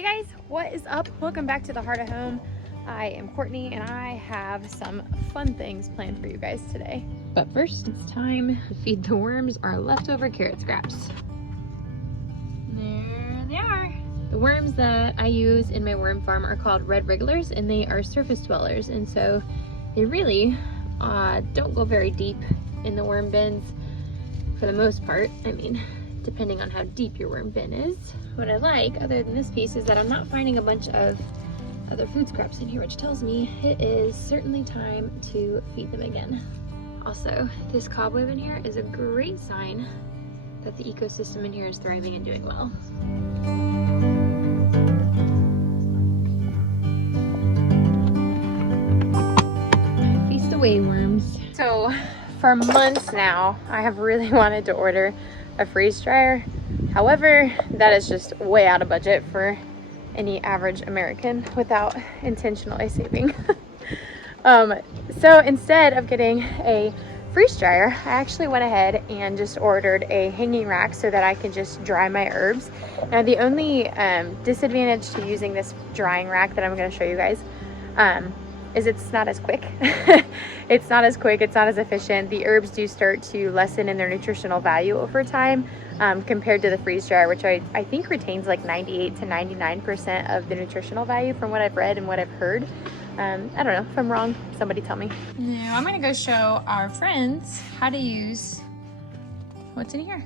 Hey guys, what is up? Welcome back to the Heart of Home. I am Courtney and I have some fun things planned for you guys today. But first, it's time to feed the worms our leftover carrot scraps. There they are. The worms that I use in my worm farm are called red wrigglers, and they are surface dwellers, and so they really don't go very deep in the worm bins for the most part. I mean, depending on how deep your worm bin is. What I like, other than this piece, is that I'm not finding a bunch of other food scraps in here, which tells me it is certainly time to feed them again. Also, this cobweb in here is a great sign that the ecosystem in here is thriving and doing well. Feast away, worms. So, for months now, I have really wanted to order a freeze dryer. However, that is just way out of budget for any average American without intentionally saving. So instead of getting a freeze dryer, I actually went ahead and just ordered a hanging rack so that I can just dry my herbs. Now the only disadvantage to using this drying rack that I'm going to show you guys is it's not as quick. It's not as quick, it's not as efficient. The herbs do start to lessen in their nutritional value over time compared to the freeze dryer, which I think retains like 98 to 99% of the nutritional value from what I've read and what I've heard. I don't know, if I'm wrong, somebody tell me. Now I'm gonna go show our friends how to use what's in here.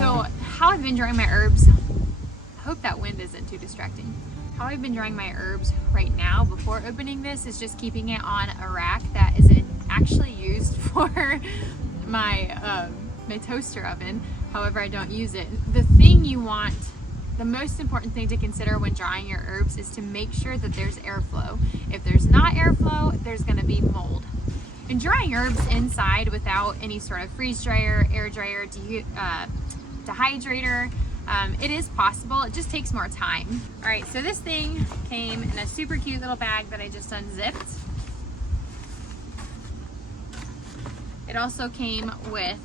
So how I've been drying my herbs, I hope that wind isn't too distracting. How I've been drying my herbs right now before opening this is just keeping it on a rack that isn't actually used for my my toaster oven. However, I don't use it. The thing you want, the most important thing to consider when drying your herbs is to make sure that there's airflow. If there's not airflow, there's gonna be mold. And drying herbs inside without any sort of freeze dryer, air dryer, dehydrator, it is possible. It just takes more time. All right, so this thing came in a super cute little bag that I just unzipped. It also came with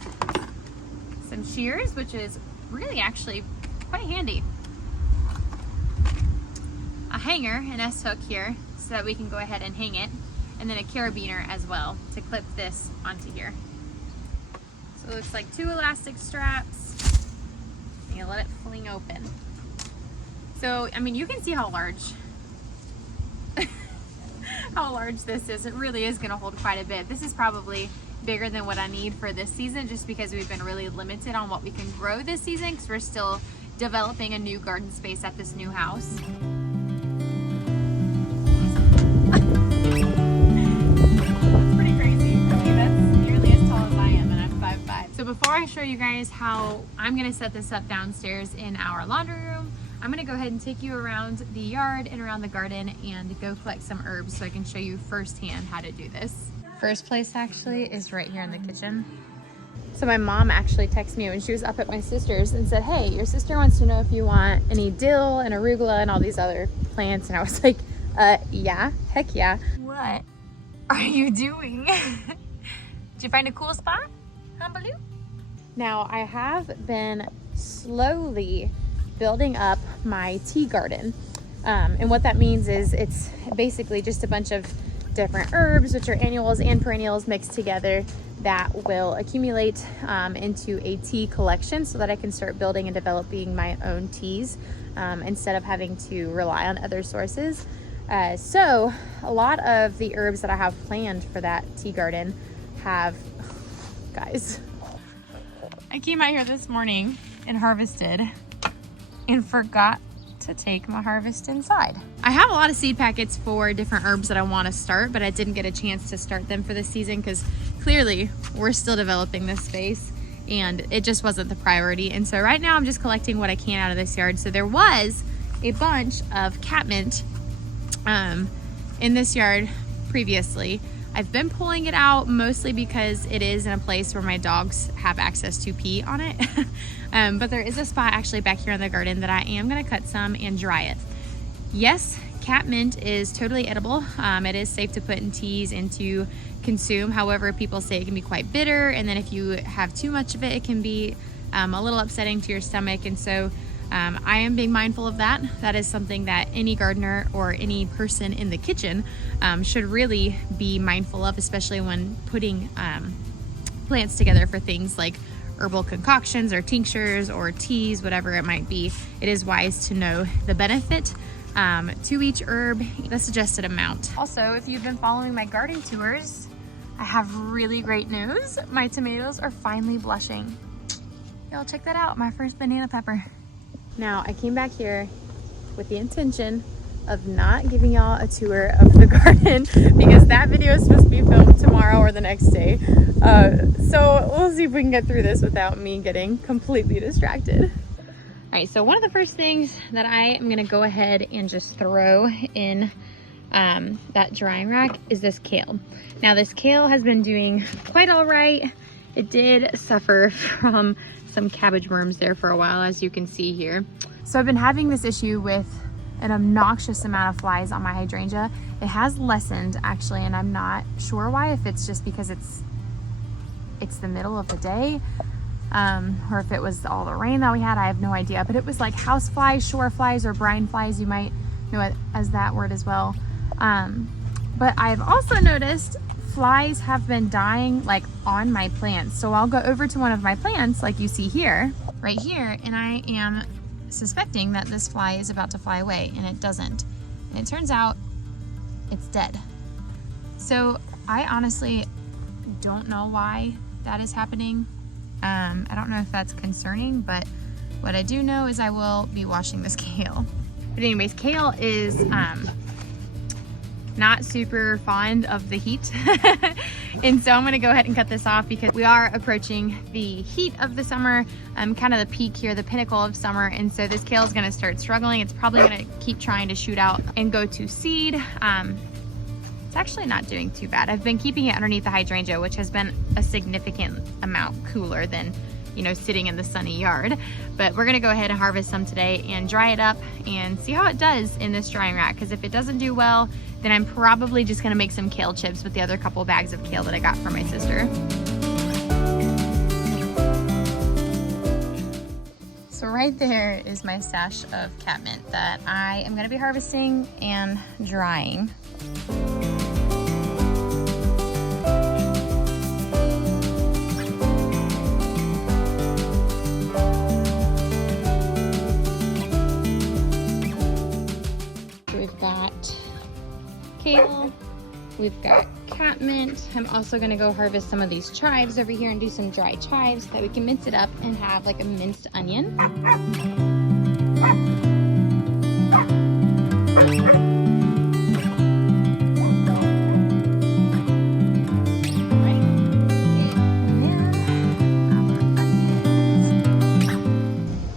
some shears, which is really actually quite handy. A hanger, an S-hook here, so that we can go ahead and hang it, and then a carabiner as well to clip this onto here. So it looks like 2 elastic straps. You let it fling open. So, I mean, you can see how large this is. It really is going to hold quite a bit. This is probably bigger than what I need for this season, just because we've been really limited on what we can grow this season, because we're still developing a new garden space at this new house. So before I show you guys how I'm gonna set this up downstairs in our laundry room, I'm gonna go ahead and take you around the yard and around the garden and go collect some herbs so I can show you firsthand how to do this. First place actually is right here in the kitchen. So my mom actually texted me when she was up at my sister's and said, hey, your sister wants to know if you want any dill and arugula and all these other plants. And I was like, yeah, heck yeah. What are you doing? Did you find a cool spot? Huh, Baloo? Now I have been slowly building up my tea garden. And what that means is it's basically just a bunch of different herbs, which are annuals and perennials mixed together, that will accumulate into a tea collection so that I can start building and developing my own teas instead of having to rely on other sources. So a lot of the herbs that I have planned for that tea garden have, guys, I came out here this morning and harvested and forgot to take my harvest inside. I have a lot of seed packets for different herbs that I want to start, but I didn't get a chance to start them for this season because clearly we're still developing this space and it just wasn't the priority. And so right now I'm just collecting what I can out of this yard. So there was a bunch of catmint in this yard previously. I've been pulling it out mostly because it is in a place where my dogs have access to pee on it. But there is a spot actually back here in the garden that I am gonna cut some and dry it. Yes, catmint is totally edible. It is safe to put in teas and to consume. However, people say it can be quite bitter, and then if you have too much of it, it can be a little upsetting to your stomach. And so I am being mindful of that. That is something that any gardener or any person in the kitchen should really be mindful of, especially when putting plants together for things like herbal concoctions or tinctures or teas, whatever it might be. It is wise to know the benefit to each herb, the suggested amount. Also, if you've been following my garden tours, I have really great news. My tomatoes are finally blushing. Y'all check that out, my first banana pepper. Now, I came back here with the intention of not giving y'all a tour of the garden because that video is supposed to be filmed tomorrow or the next day. So we'll see if we can get through this without me getting completely distracted. All right, so one of the first things that I am gonna go ahead and just throw in that drying rack is this kale. Now this kale has been doing quite all right. It did suffer from some cabbage worms there for a while, as you can see here. So I've been having this issue with an obnoxious amount of flies on my hydrangea. It has lessened actually, and I'm not sure why, if it's just because it's the middle of the day, or if it was all the rain that we had, I have no idea. But it was like house flies, shore flies, or brine flies, you might know it as that word as well. But I've also noticed flies have been dying like on my plants. So I'll go over to one of my plants like you see here, right here, and I am suspecting that this fly is about to fly away, and it doesn't. And it turns out it's dead. So I honestly don't know why that is happening. I don't know if that's concerning, but what I do know is I will be washing this kale. But anyways, kale is not super fond of the heat. And so I'm gonna go ahead and cut this off because we are approaching the heat of the summer, kind of the peak here, the pinnacle of summer. And so this kale is gonna start struggling. It's probably gonna keep trying to shoot out and go to seed. It's actually not doing too bad. I've been keeping it underneath the hydrangea, which has been a significant amount cooler than, you know, sitting in the sunny yard. But we're gonna go ahead and harvest some today and dry it up and see how it does in this drying rack. Because if it doesn't do well, then I'm probably just gonna make some kale chips with the other couple bags of kale that I got from my sister. So right there is my stash of catmint that I am gonna be harvesting and drying. Kale, we've got catmint. I'm also gonna go harvest some of these chives over here and do some dry chives so that we can mince it up and have like a minced onion.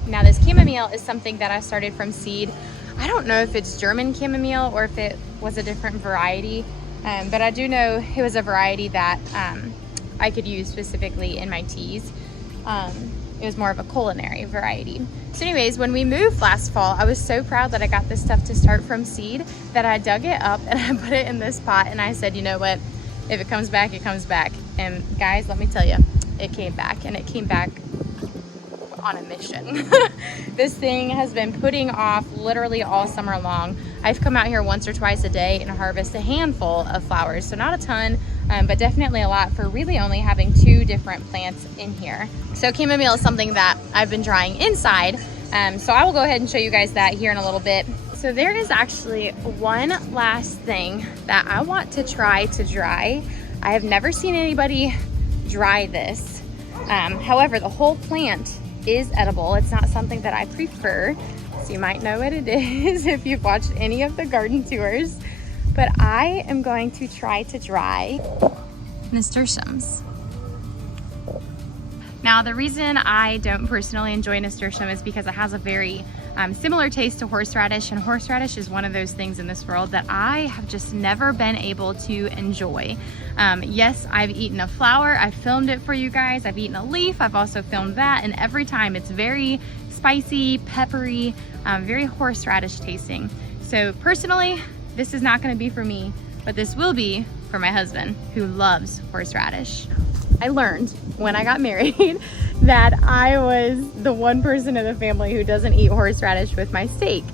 Now this chamomile is something that I started from seed. I don't know if it's German chamomile or if it was a different variety, but I do know it was a variety that I could use specifically in my teas. It was more of a culinary variety. So anyways, when we moved last fall, I was so proud that I got this stuff to start from seed that I dug it up and I put it in this pot and I said, you know what, if it comes back, it comes back. And guys, let me tell you, it came back, and it came back on a mission. This thing has been putting off literally all summer long. I've come out here once or twice a day and harvest a handful of flowers, so not a ton, but definitely a lot for really only having 2 different plants in here. So chamomile is something that I've been drying inside, so I will go ahead and show you guys that here in a little bit. So there is actually one last thing that I want to try to dry. I have never seen anybody dry this. However, the whole plant is edible. It's not something that I prefer, so you might know what it is if you've watched any of the garden tours. But I am going to try to dry nasturtiums. Now the reason I don't personally enjoy nasturtium is because it has a very similar taste to horseradish, and horseradish is one of those things in this world that I have just never been able to enjoy. Yes, I've eaten a flower, I've filmed it for you guys, I've eaten a leaf, I've also filmed that, and every time it's very spicy, peppery, very horseradish tasting. So personally, this is not gonna be for me, but this will be for my husband who loves horseradish. I learned when I got married that I was the one person in the family who doesn't eat horseradish with my steak.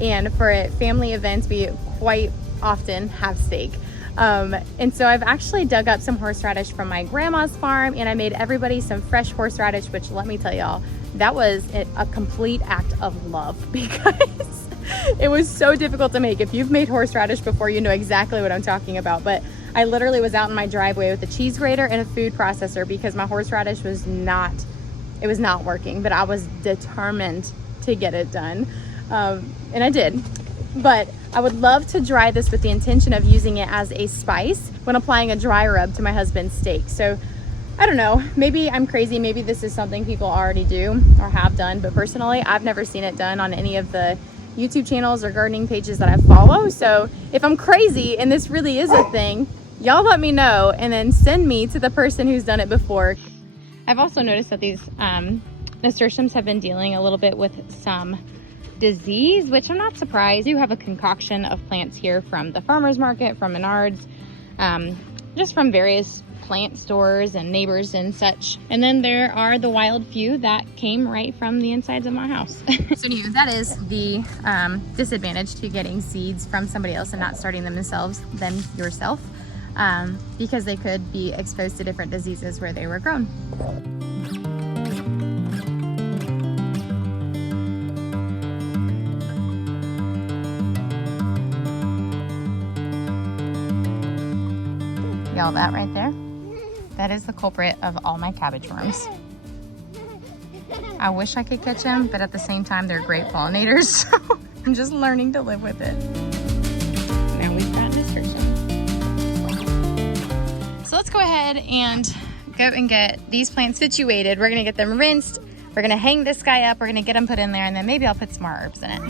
And for family events, we quite often have steak. And so I've actually dug up some horseradish from my grandma's farm, and I made everybody some fresh horseradish, which, let me tell y'all, that was a complete act of love because it was so difficult to make. If you've made horseradish before, you know exactly what I'm talking about. But I literally was out in my driveway with a cheese grater and a food processor because my horseradish was not working, but I was determined to get it done. And I did. But I would love to dry this with the intention of using it as a spice when applying a dry rub to my husband's steak. So I don't know, maybe I'm crazy. Maybe this is something people already do or have done, but personally, I've never seen it done on any of the YouTube channels or gardening pages that I follow. So if I'm crazy and this really is a thing, y'all let me know and then send me to the person who's done it before. I've also noticed that these nasturtiums have been dealing a little bit with some disease, which I'm not surprised. You have a concoction of plants here from the farmer's market, from Menards, just from various plant stores and neighbors and such. And then there are the wild few that came right from the insides of my house. So that is the disadvantage to getting seeds from somebody else and not starting them yourself, because they could be exposed to different diseases where they were grown. Y'all, that right there, that is the culprit of all my cabbage worms. I wish I could catch them, but at the same time, they're great pollinators, so I'm just learning to live with it. Now we've got nasturtium. So let's go ahead and go and get these plants situated. We're gonna get them rinsed. We're gonna hang this guy up. We're gonna get them put in there, and then maybe I'll put some more herbs in it.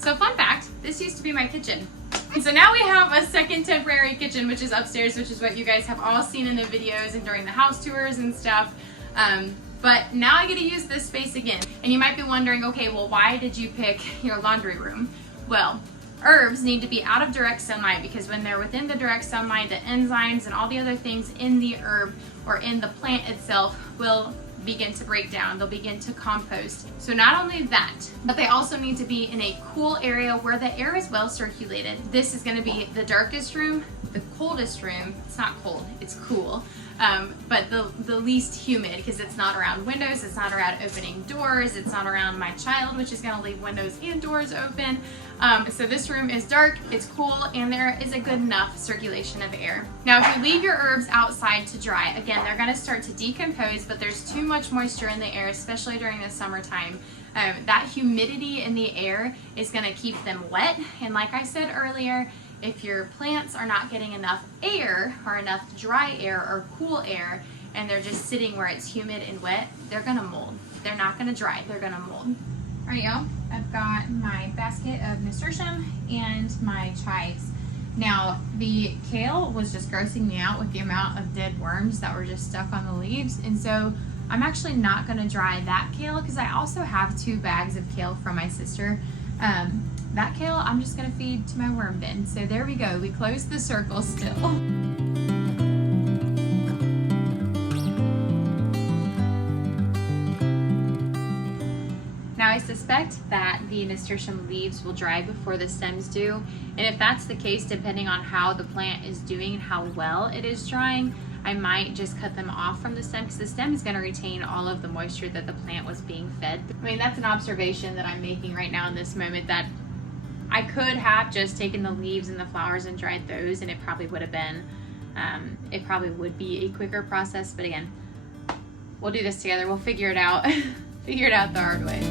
So fun fact, this used to be my kitchen. So now we have a second temporary kitchen, which is upstairs, which is what you guys have all seen in the videos and during the house tours and stuff. But now I get to use this space again. And you might be wondering, okay, well, why did you pick your laundry room? Well, herbs need to be out of direct sunlight because when they're within the direct sunlight, the enzymes and all the other things in the herb or in the plant itself will begin to break down. They'll begin to compost. So not only that, but they also need to be in a cool area where the air is well circulated. This is going to be the darkest room, the coldest room. It's not cold, it's cool. But the least humid because it's not around windows, it's not around opening doors, it's not around my child, which is going to leave windows and doors open. So this room is dark, it's cool, and there is a good enough circulation of air. Now, if you leave your herbs outside to dry, again, they're going to start to decompose, but there's too much moisture in the air, especially during the summertime. That humidity in the air is going to keep them wet, and like I said earlier, if your plants are not getting enough air or enough dry air or cool air and they're just sitting where it's humid and wet, they're gonna mold. They're not gonna dry, they're gonna mold. All right, y'all, I've got my basket of nasturtium and my chives. Now, the kale was just grossing me out with the amount of dead worms that were just stuck on the leaves, and so I'm actually not gonna dry that kale because I also have 2 bags of kale from my sister. That kale, I'm just gonna feed to my worm bin. So there we go, we closed the circle still. Now I suspect that the nasturtium leaves will dry before the stems do. And if that's the case, depending on how the plant is doing and how well it is drying, I might just cut them off from the stem because the stem is going to retain all of the moisture that the plant was being fed. I mean, that's an observation that I'm making right now in this moment, that I could have just taken the leaves and the flowers and dried those, and it probably would have been, it probably would be a quicker process. But again, we'll do this together. We'll figure it out, figure it out the hard way.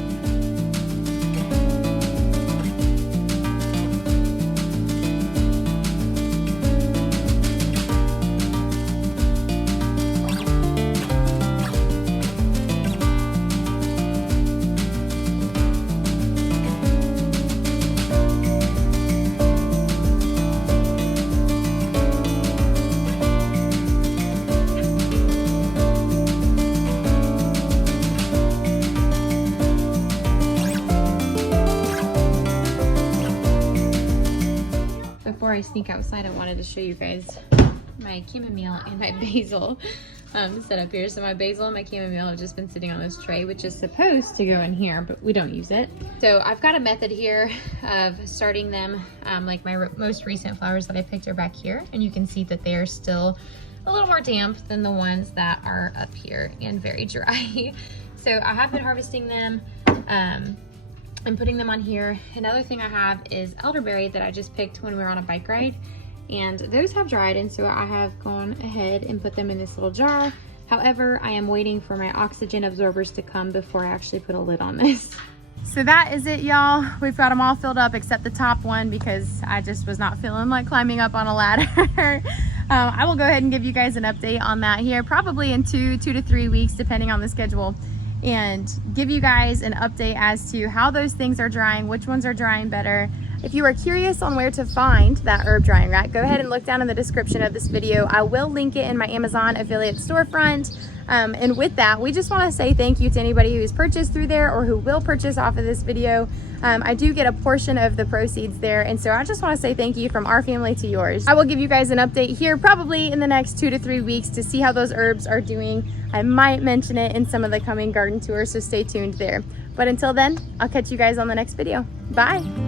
sneak outside, I wanted to show you guys my chamomile and my basil set up here. So my basil and my chamomile have just been sitting on this tray, which is supposed to go in here, but we don't use it. So I've got a method here of starting them. Like my most recent flowers that I picked are back here, and you can see that they are still a little more damp than the ones that are up here and very dry. So I have been harvesting them and putting them on here. Another thing I have is elderberry that I just picked when we were on a bike ride, and those have dried, and so I have gone ahead and put them in this little jar. However, I am waiting for my oxygen absorbers to come before I actually put a lid on this. So that is it, y'all. We've got them all filled up except the top one because I just was not feeling like climbing up on a ladder. I will go ahead and give you guys an update on that here, probably in 2 to 3 weeks, depending on the schedule, and give you guys an update as to how those things are drying, which ones are drying better. If you are curious on where to find that herb drying rack, go ahead and look down in the description of this video. I will link it in my Amazon affiliate storefront. And with that, we just want to say thank you to anybody who's purchased through there or who will purchase off of this video. I do get a portion of the proceeds there, and so I just want to say thank you from our family to yours. I will give you guys an update here probably in the next 2 to 3 weeks to see how those herbs are doing. I might mention it in some of the coming garden tours, so stay tuned there. But until then, I'll catch you guys on the next video. Bye.